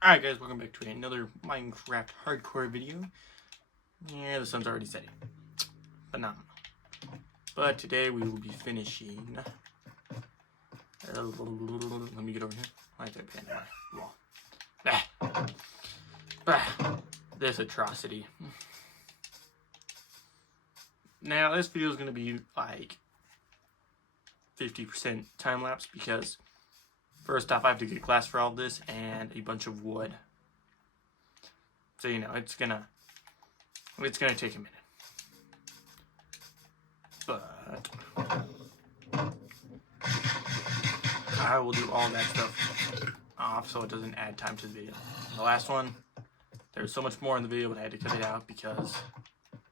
Alright guys, welcome back to another Minecraft hardcore video. Yeah, the sun's already setting. Phenomenal. But today we will be finishing... let me get over here. I have to pen my wall. This atrocity. Now, this video is going to be like 50% time-lapse because first off, I have to get glass for all this and a bunch of wood. So, you know, it's gonna take a minute. But I will do all that stuff off so it doesn't add time to the video. The last one, there was so much more in the video, but I had to cut it out because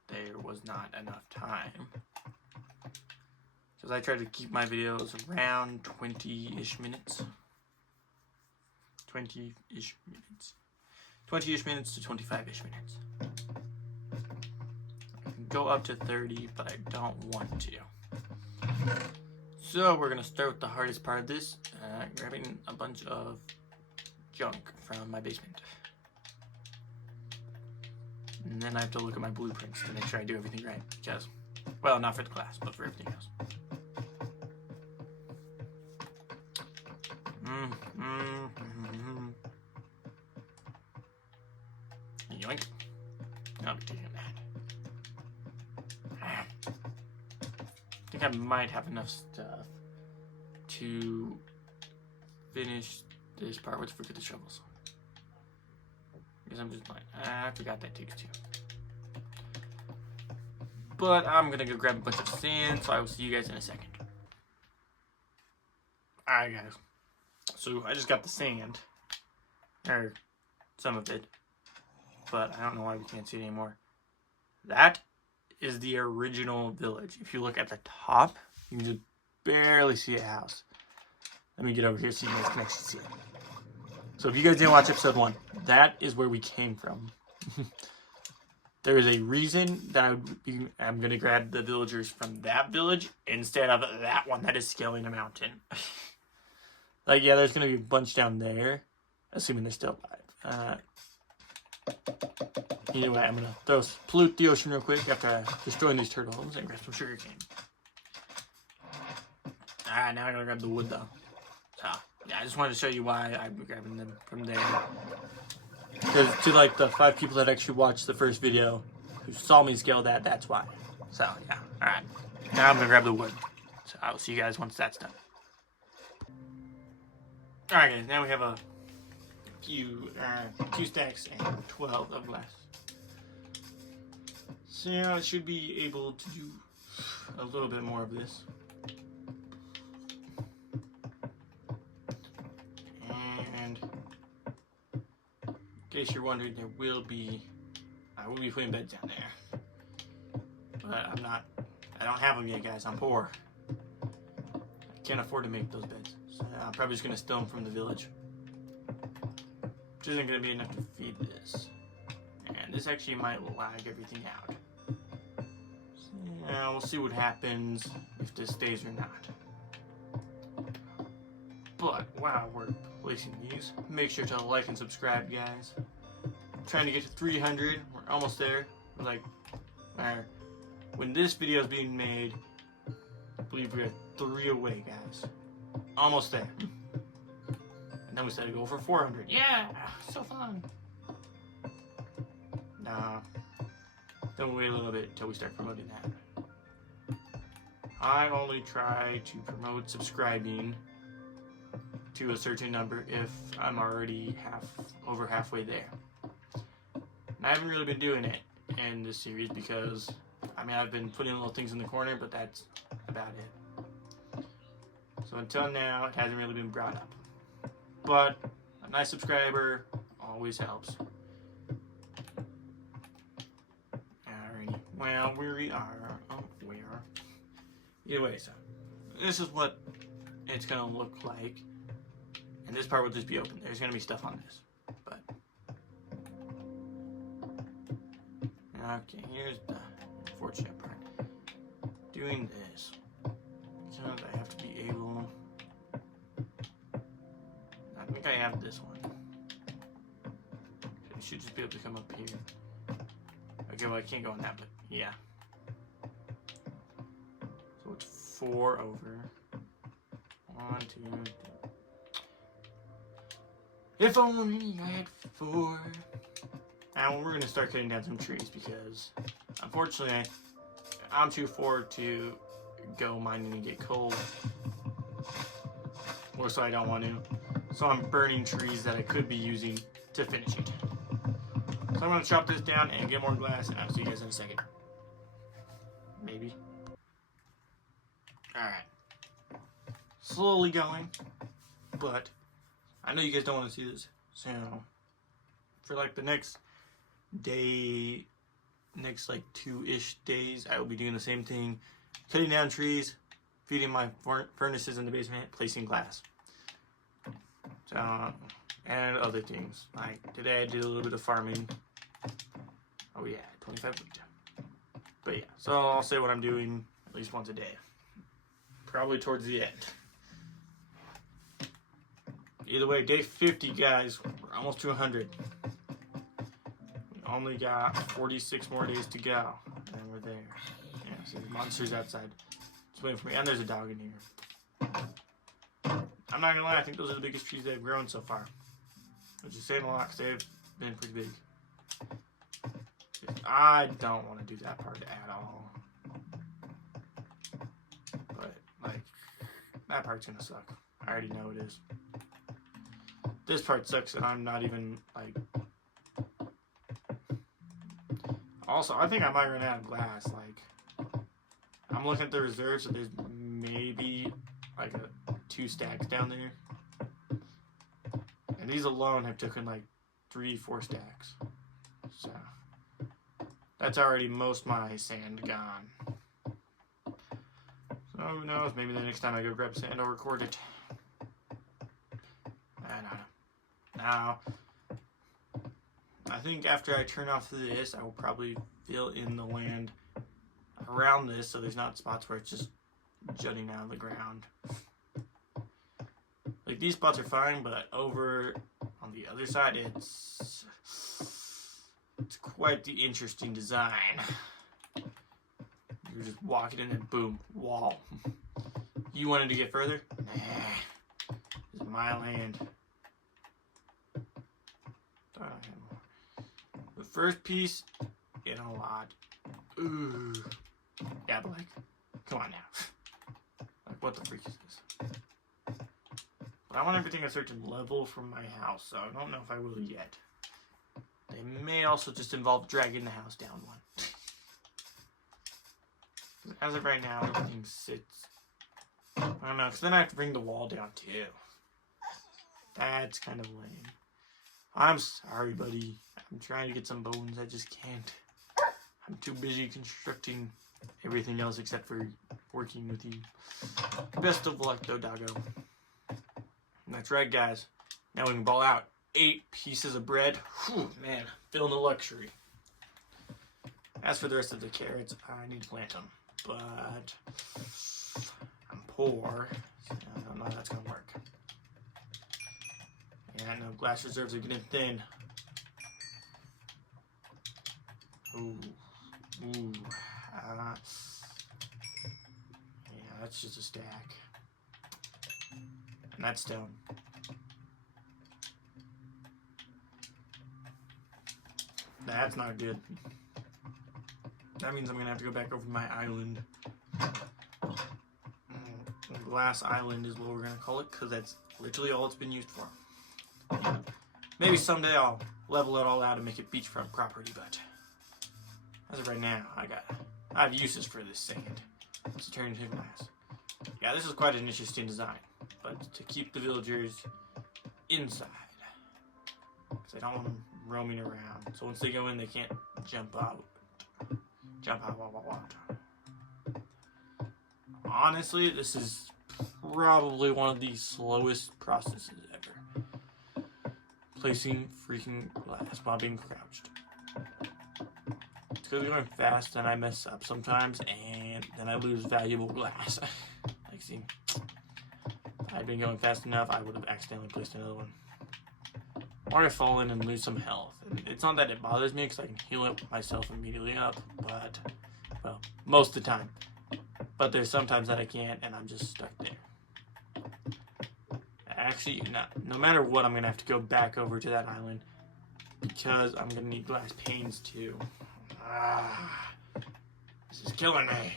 there was not enough time. Because I try to keep my videos around 20-ish minutes. 20-ish minutes. 20-ish minutes to 25-ish minutes. I can go up to 30, but I don't want to. So we're going to start with the hardest part of this, grabbing a bunch of junk from my basement. And then I have to look at my blueprints to make sure I do everything right, because, well, not for the class, but for everything else. Yoink. I'll be taking that. I think I might have enough stuff to finish this part. Let's forget the shovels. Because I'm just like, I forgot that takes two. But I'm gonna go grab a bunch of sand, so I will see you guys in a second. Alright guys. So I just got the sand. Or some of it. But I don't know why we can't see it anymore. That is the original village. If you look at the top, you can just barely see a house. Let me get over here so you guys can actually see it. So if you guys didn't watch episode 1, that is where we came from. There is a reason that I'm going to grab the villagers from that village instead of that one that is scaling a mountain. Like, yeah, there's going to be a bunch down there, assuming they're still alive. Anyway, I'm going to pollute the ocean real quick after destroying these turtles and grab some sugar cane. Alright, now I'm going to grab the wood, though. So, yeah, I just wanted to show you why I'm grabbing them from there. Because to, like, the 5 people that actually watched the first video who saw me scale that, that's why. So, yeah, alright. Now I'm going to grab the wood. So, I will see you guys once that's done. Alright, guys, now we have a few 2 stacks and 12 of glass. So yeah, I should be able to do a little bit more of this. And in case you're wondering, I will be putting beds down there. But I don't have them yet, guys. I'm poor. I can't afford to make those beds. So I'm probably just gonna steal them from the village. Which isn't gonna be enough to feed this. And this actually might lag everything out. So, yeah, we'll see what happens if this stays or not. But while we're placing these, make sure to like and subscribe, guys. I'm trying to get to 300. We're almost there. Like, when this video is being made, I believe we're 3 away, guys. Almost there. And then we set a goal for 400. Yeah! So fun! Nah. Then we'll wait a little bit until we start promoting that. I only try to promote subscribing to a certain number if I'm already over halfway there. And I haven't really been doing it in this series because, I mean, I've been putting little things in the corner, but that's about it. So until now, it hasn't really been brought up. But a nice subscriber always helps. Alrighty. Well, we are. Oh, we are. Either way, so this is what it's gonna look like. And this part will just be open. There's gonna be stuff on this. But okay, here's the unfortunate part. Doing this. Because I have to be able. I think I have this one. I should just be able to come up here. Okay, well I can't go on that, but yeah. So it's 4 over. 1, 2, 3. If only I had 4. Now we're gonna start cutting down some trees because, unfortunately, I'm too forward to go mining and get coal. Or so I don't want to. So I'm burning trees that I could be using to finish it. So I'm gonna chop this down and get more glass, and I'll see you guys in a second. Maybe. Alright. Slowly going, but I know you guys don't want to see this. So, for like the next day, next like 2-ish days, I will be doing the same thing. Cutting down trees, feeding my furnaces in the basement, placing glass. So, and other things. Like today I did a little bit of farming. Oh yeah, 25 wheat. But yeah, so I'll say what I'm doing at least once a day. Probably towards the end. Either way, day 50, guys. We're almost to 100. We only got 46 more days to go. And we're there. Yeah, see the monster's outside. Just waiting for me. And there's a dog in here. I'm not gonna lie, I think those are the biggest trees they've grown so far. Which is saying a lot because they've been pretty big. I don't want to do that part at all. But, like, that part's gonna suck. I already know it is. This part sucks and I'm not even, like... Also, I think I might run out of glass, like... I'm looking at the reserves, so there's maybe, like, 2 stacks down there. And these alone have taken, like, 3-4 stacks. So... that's already most of my sand gone. So who knows, maybe the next time I go grab sand, I'll record it. I don't know. Now, I think after I turn off this, I will probably fill in the land around this so there's not spots where it's just jutting out of the ground. Like, these spots are fine, but over on the other side, it's quite the interesting design. You're just walking in and boom, wall. You wanted to get further? Nah. This is my land. The first piece, in a lot. Ooh. Yeah, but like, come on now. Like, what the freak is this? But I want everything a certain level from my house, so I don't know if I will yet. They may also just involve dragging the house down one. As of right now, everything sits. I don't know, because then I have to bring the wall down too. That's kind of lame. I'm sorry, buddy. I'm trying to get some bones. I just can't. I'm too busy constructing everything else except for working with you. Best of luck, though, doggo. That's right, guys. Now we can ball out 8 pieces of bread. Whew, man, feeling the luxury. As for the rest of the carrots, I need to plant them. But I'm poor, so I don't know how that's going to work. Yeah, I know glass reserves are getting thin. Ooh. Ooh. Yeah, that's just a stack. And that's stone. That's not good. That means I'm going to have to go back over to my island. Glass island is what we're going to call it, because that's literally all it's been used for. Maybe someday I'll level it all out and make it beachfront property, but as of right now, I have uses for this sand. Let's turn it into glass. Yeah, this is quite an interesting design, but to keep the villagers inside, because I don't want them roaming around. So once they go in, they can't jump out. Honestly, this is probably one of the slowest processes ever. Placing freaking glass while being crouched. It's because I'm going fast and I mess up sometimes, and then I lose valuable glass. Like, see, if I'd been going fast enough, I would have accidentally placed another one. Or I fall in and lose some health, and it's not that it bothers me because I can heal it myself immediately up, but, well, most of the time. But there's sometimes that I can't, and I'm just stuck there. Actually, no matter what, I'm going to have to go back over to that island because I'm going to need glass panes too. This is killing me.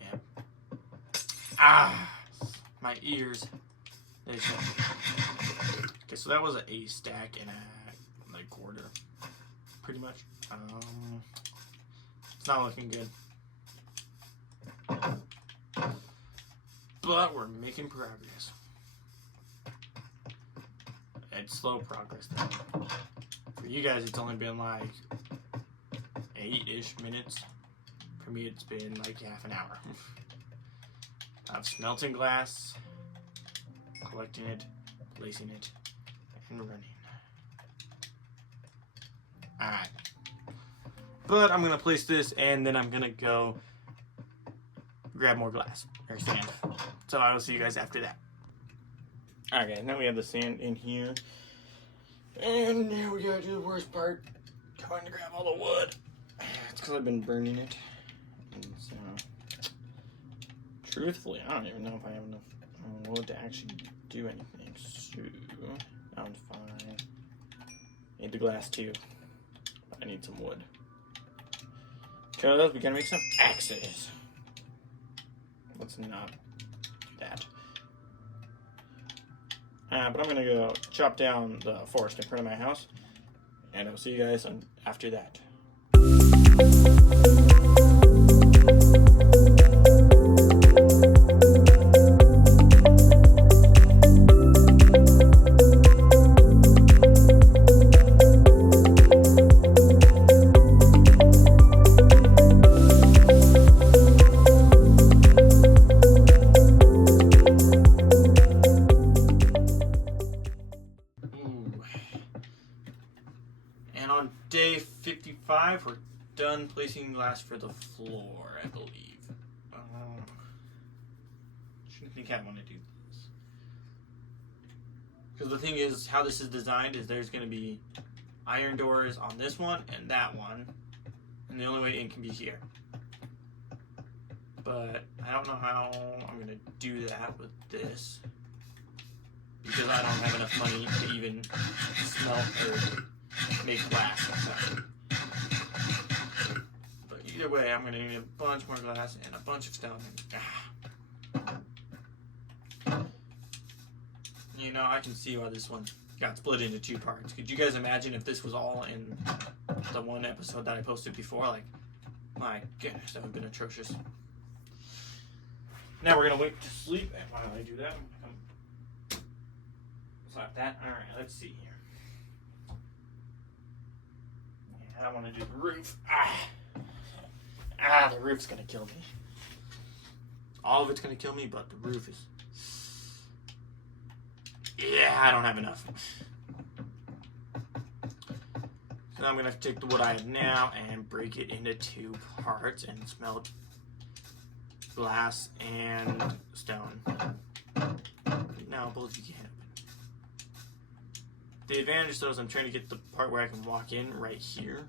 Yeah. My ears. Okay, so that was an A stack and a like quarter, pretty much. It's not looking good, but we're making progress. It's slow progress though. For you guys, it's only been like 8-ish minutes. For me, it's been like half an hour. I'm smelting glass, collecting it, placing it, and running. Alright. But I'm going to place this, and then I'm going to go grab more glass, or sand. So I will see you guys after that. Alright guys, now we have the sand in here. And now we gotta do the worst part. Going to grab all the wood. It's because I've been burning it. And so, truthfully, I don't even know if I have enough wood to actually do anything. So, that one's fine. Need the glass too. But I need some wood. Because we gotta make some axes. Let's not do that. But I'm gonna go chop down the forest in front of my house, and I'll see you guys after that. And on day 55, we're done placing glass for the floor, I believe. Shouldn't think I want to do this. Because the thing is, how this is designed is there's going to be iron doors on this one and that one. And the only way in can be here. But I don't know how I'm going to do that with this. Because I don't have enough money to even smelt or make glass. So. But either way, I'm going to need a bunch more glass and a bunch of stone. You know, I can see why this one got split into 2 parts. Could you guys imagine if this was all in the one episode that I posted before? Like, my goodness, that would have been atrocious. Now we're going to wait to sleep, and while I do that, I'm going to slap that. Alright, let's see here. Yeah, I want to do the roof. The roof's going to kill me. All of it's going to kill me, but the roof is... Yeah, I don't have enough. So I'm going to take the wood I have now and break it into 2 parts and smelt glass and stone. Now both of you can't open. The advantage though is I'm trying to get the part where I can walk in right here.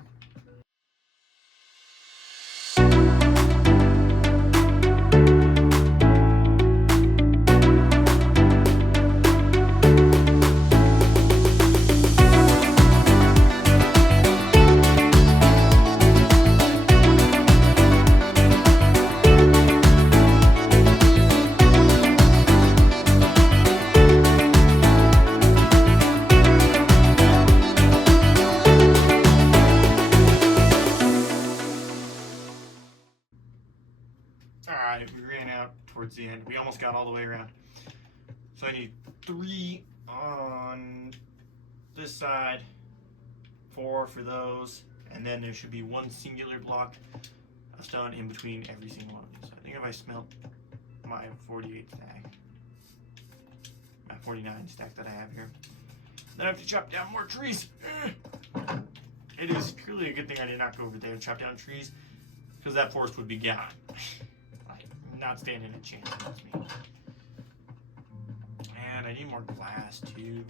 Alright, we ran out towards the end. We almost got all the way around. So I need 3 on this side, 4 for those, and then there should be 1 singular block of stone in between every single one of these. I think if I smelt my 48 stack, my 49 stack that I have here, then I have to chop down more trees. It is truly a good thing I did not go over there and chop down trees, because that forest would be gone. Not standing a chance against me. And I need more glass too.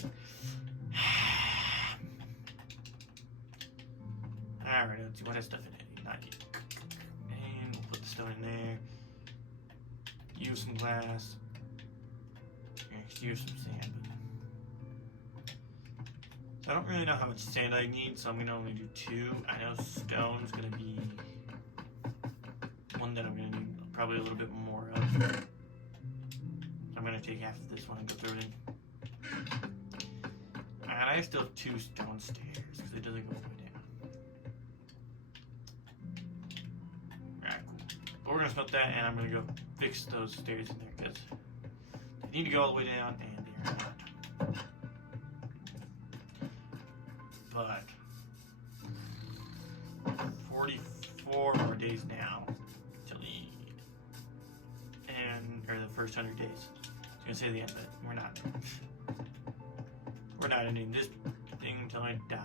Alright, let's see what has stuff in it. Not yet. And we'll put the stone in there. Use some glass. Use some sand. So I don't really know how much sand I need, so I'm going to only do 2. I know stone's going to be one that I'm going to need probably a little bit more of. So I'm going to take half of this one and go throw it in. And I still have 2 stone stairs because it doesn't go all the way down. Alright, cool. But we're going to smelt that, and I'm going to go fix those stairs in there because they need to go all the way down, and they're not. But 44 more days now till the end, or the first 100 days. I was gonna say the end, but we're not. We're not ending this thing until I die.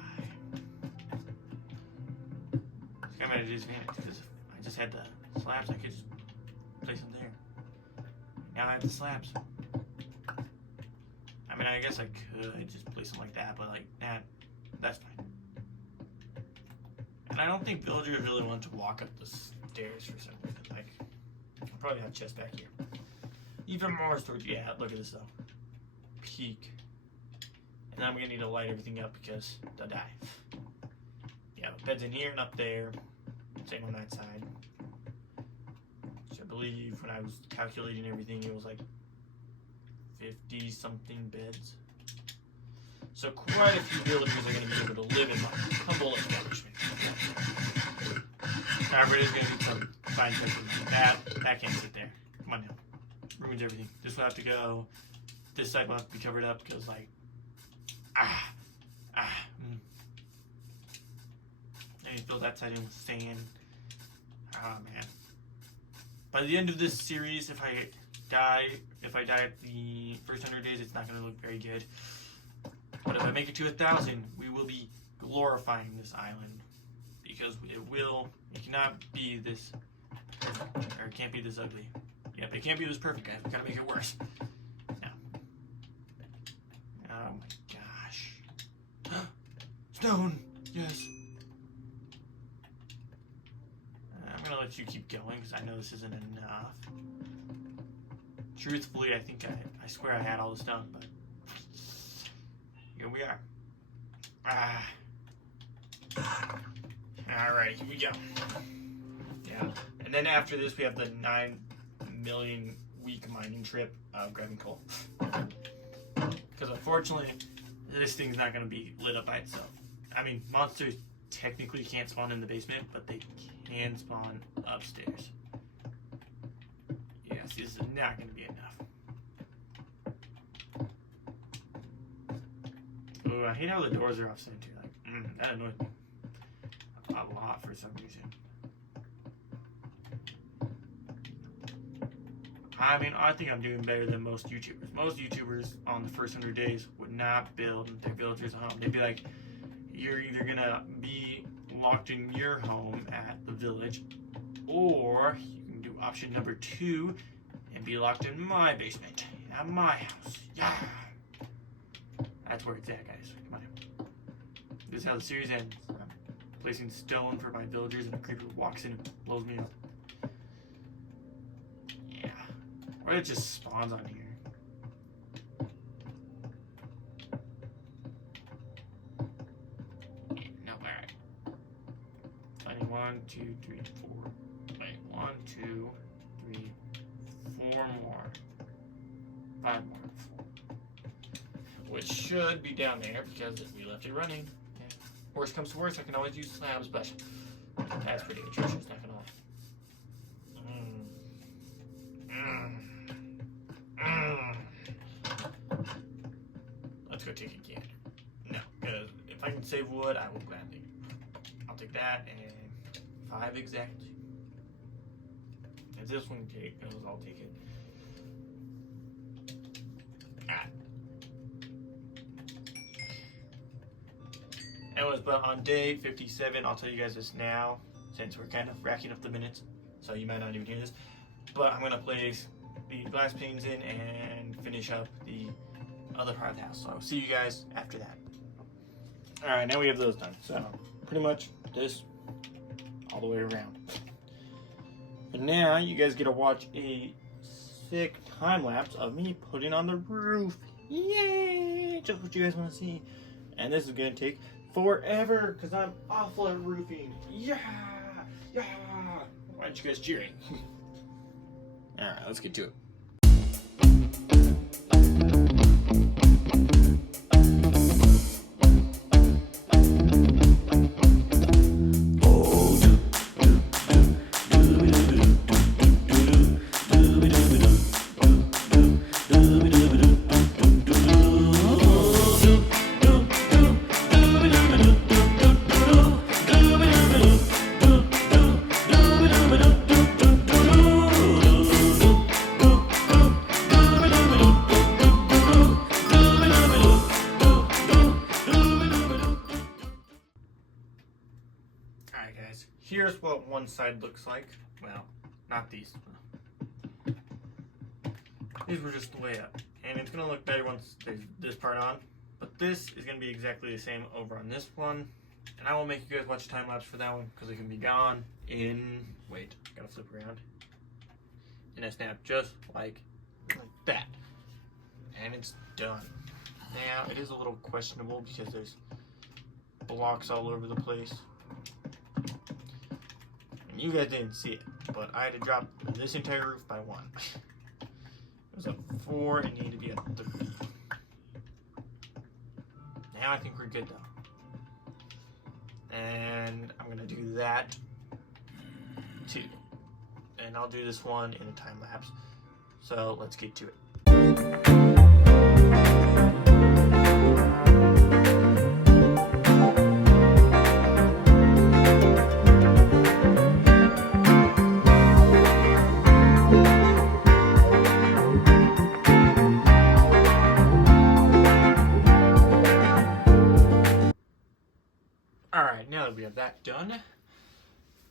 It's kind of at a disadvantage because if I just had the slabs, I could just place them there. Now I have the slabs. I mean, I guess I could just place them like that, but like that. That's fine. And I don't think villagers really want to walk up the stairs for some reason. Like, I'll probably have chests back here. Even more storage. Yeah, look at this though. Peak. And then I'm gonna need to light everything up because they'll die. Yeah, beds in here and up there. Same on that side. Which I believe when I was calculating everything, it was like 50 something beds. So quite a few villagers are going to be able to live in my humble establishment. However, it is going to be some fine touching. That can't sit there. Come on now. Ruins everything. This will have to go. This side will have to be covered up because like, I need to fill that side in with sand. Oh man. By the end of this series, if I die at the first 100 days, it's not going to look very good. But if I make it to 1,000, we will be glorifying this island because it cannot be this perfect, or it can't be this ugly. Yep, it can't be this perfect, guys. We gotta make it worse. Now. Oh my gosh. Stone! Yes. I'm gonna let you keep going because I know this isn't enough. Truthfully, I think I swear I had all the stone, but here we are. Alright, here we go. Yeah. And then after this, we have the 9 million week mining trip of grabbing coal. Because unfortunately, this thing's not going to be lit up by itself. I mean, monsters technically can't spawn in the basement, but they can spawn upstairs. Yes, this is not going to be enough. Ooh, I hate how the doors are off center. Like, that annoys me a lot for some reason. I mean, I think I'm doing better than most YouTubers. Most YouTubers on the first 100 days would not build their villagers a home. They'd be like, you're either gonna be locked in your home at the village, or you can do option number 2 and be locked in my basement at my house. Yeah. That's where it's at, guys. Come on. This is how the series ends. I'm placing stone for my villagers, and a creeper walks in and blows me up. Yeah. Or it just spawns on here. No, alright. I need 1, 2, 3, 4. Wait, 1, 2, 3, 4 more. 5 more. 4. Which should be down there because we left it running. Okay. Worst comes to worst, I can always use slabs, but that's pretty atrocious, not gonna lie. Let's go take a gander. No, because if I can save wood, I will gladly. I'll take that and 5 exactly. If this one take goes, I'll take it. Anyways, but on day 57, I'll tell you guys this now, since we're kind of racking up the minutes, so you might not even hear this, but I'm going to place the glass panes in and finish up the other part of the house. So I'll see you guys after that. Alright, now we have those done. So pretty much this all the way around. But now you guys get to watch a sick time lapse of me putting on the roof. Yay! Just what you guys want to see. And this is gonna take forever because I'm awful at roofing. Yeah! Yeah! Why aren't you guys cheering? Alright, let's get to it. Alright guys, here's what one side looks like. Well, not these. These were just the way up. And it's going to look better once there's this part on. But this is going to be exactly the same over on this one. And I will make you guys watch a time lapse for that one because it can be gone in... Wait, gotta flip around. In a snap, just like that. And it's done. Now, it is a little questionable because there's blocks all over the place. And you guys didn't see it, but I had to drop this entire roof by one. It was a 4, it needed to be a 3. Now I think we're good though. And I'm gonna do that too. And I'll do this one in a time lapse. So let's get to it. Alright, now that we have that done,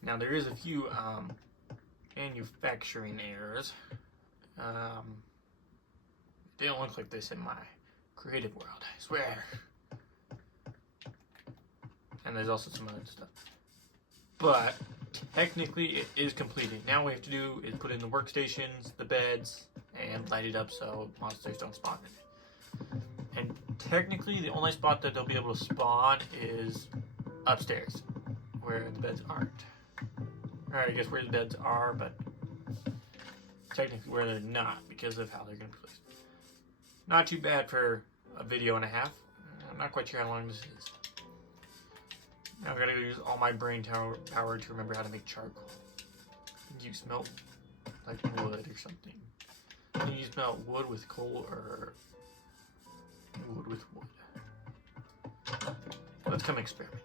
now there is a few manufacturing errors. They don't look like this in my creative world, I swear. And there's also some other stuff. But technically it is completed. Now what we have to do is put in the workstations, the beds, and light it up so monsters don't spawn in it. And technically the only spot that they'll be able to spawn is upstairs, where the beds aren't. Or I guess where the beds are, but technically where they're not because of how they're going to be placed. Not too bad for a video and a half. I'm not quite sure how long this is. Now I've got to use all my brain power to remember how to make charcoal. You smelt like wood or something. Can you smelt wood with coal or wood with wood? Let's come experiment.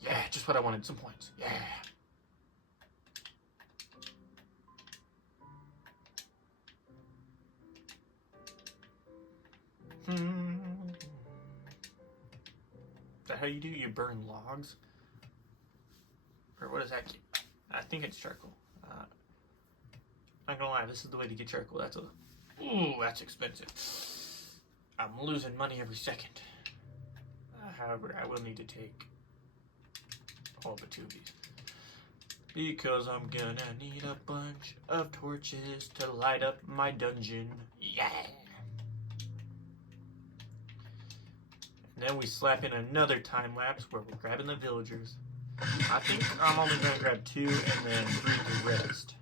Yeah, just what I wanted, some points. Yeah. Is that how you do? You burn logs? Or what does that keep? I think it's charcoal. Not gonna lie, this is the way to get charcoal. Ooh, that's expensive. I'm losing money every second. However, I will need to take all but 2 of these. Because I'm gonna need a bunch of torches to light up my dungeon. Yeah! And then we slap in another time lapse where we're grabbing the villagers. I think I'm only gonna grab 2 and then 3 the rest.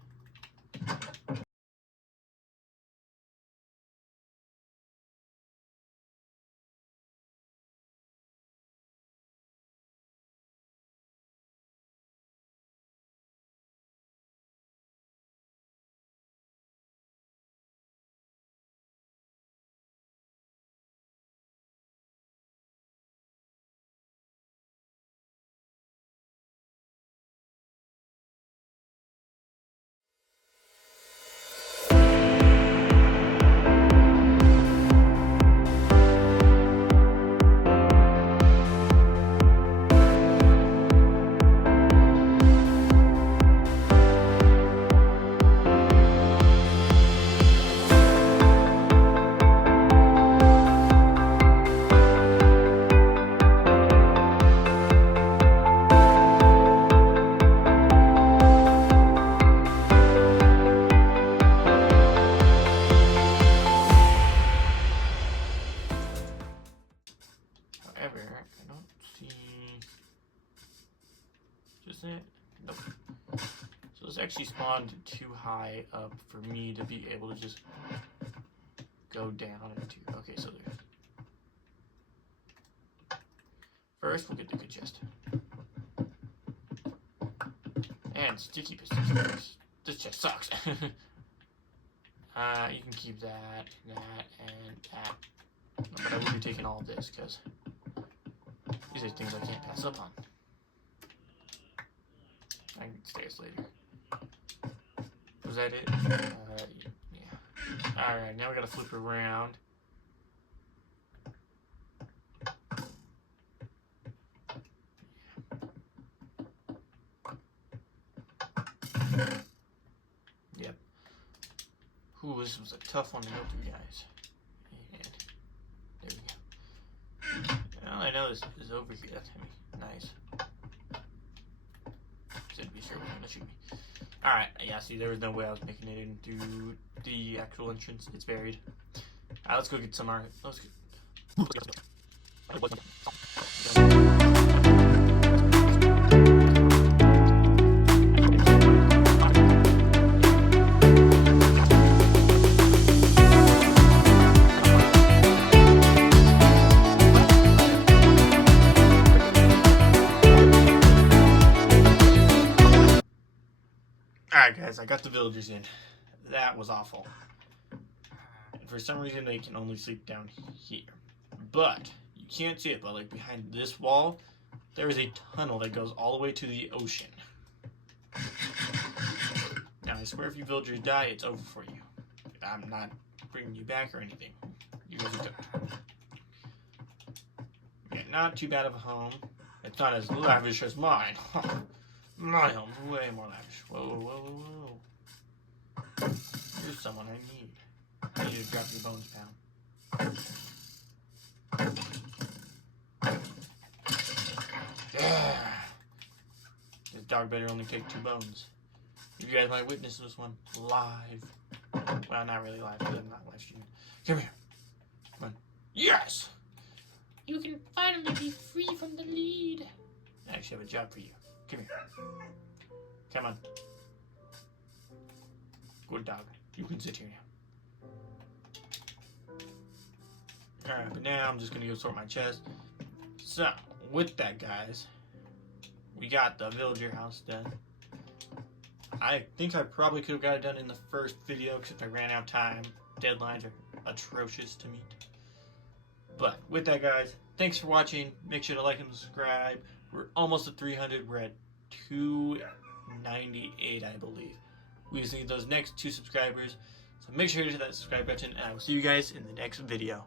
those actually spawned too high up for me to be able to just go down into. Okay, so there's. First, we'll get the good chest. And sticky pistons. This chest sucks. You can keep that, and that. But I will be taking all of this because these are things I can't pass up on. I can stay this later. Was that it? Yeah. Alright, now we gotta flip around. Yep. Ooh, this was a tough one to go through, guys. And there we go. Well, I know this is over here. That's gonna be nice. Should be sure it wasn't gonna shoot me. Alright, yeah, see, there was no way I was making it into the actual entrance. It's buried. Alright, let's go get some art. Let's go. Alright guys, I got the villagers in. That was awful. And for some reason they can only sleep down here. But, you can't see it, but like behind this wall, there is a tunnel that goes all the way to the ocean. Now I swear if you villagers die, it's over for you. I'm not bringing you back or anything. You guys are done. Yeah, not too bad of a home. It's not as lavish as mine. My home's way more lavish. Whoa, whoa, whoa, whoa, whoa. You're someone I need. I need to drop your bones, pal. Yeah. This dog better only take 2 bones. You guys might witness this one live. Well, not really live, because I'm not live streaming. Come here. Come on. Yes! You can finally be free from the lead. I actually have a job for you. Come here. Come on. Good dog. You can sit here now. Alright, but now I'm just going to go sort my chest. So, with that, guys, we got the villager house done. I think I probably could have got it done in the first video, except I ran out of time. Deadlines are atrocious to meet. But, with that, guys, thanks for watching. Make sure to like and subscribe. We're almost at 300. We're at 298, I believe. We just need those next 2 subscribers. So make sure to hit that subscribe button, and I will see you guys in the next video.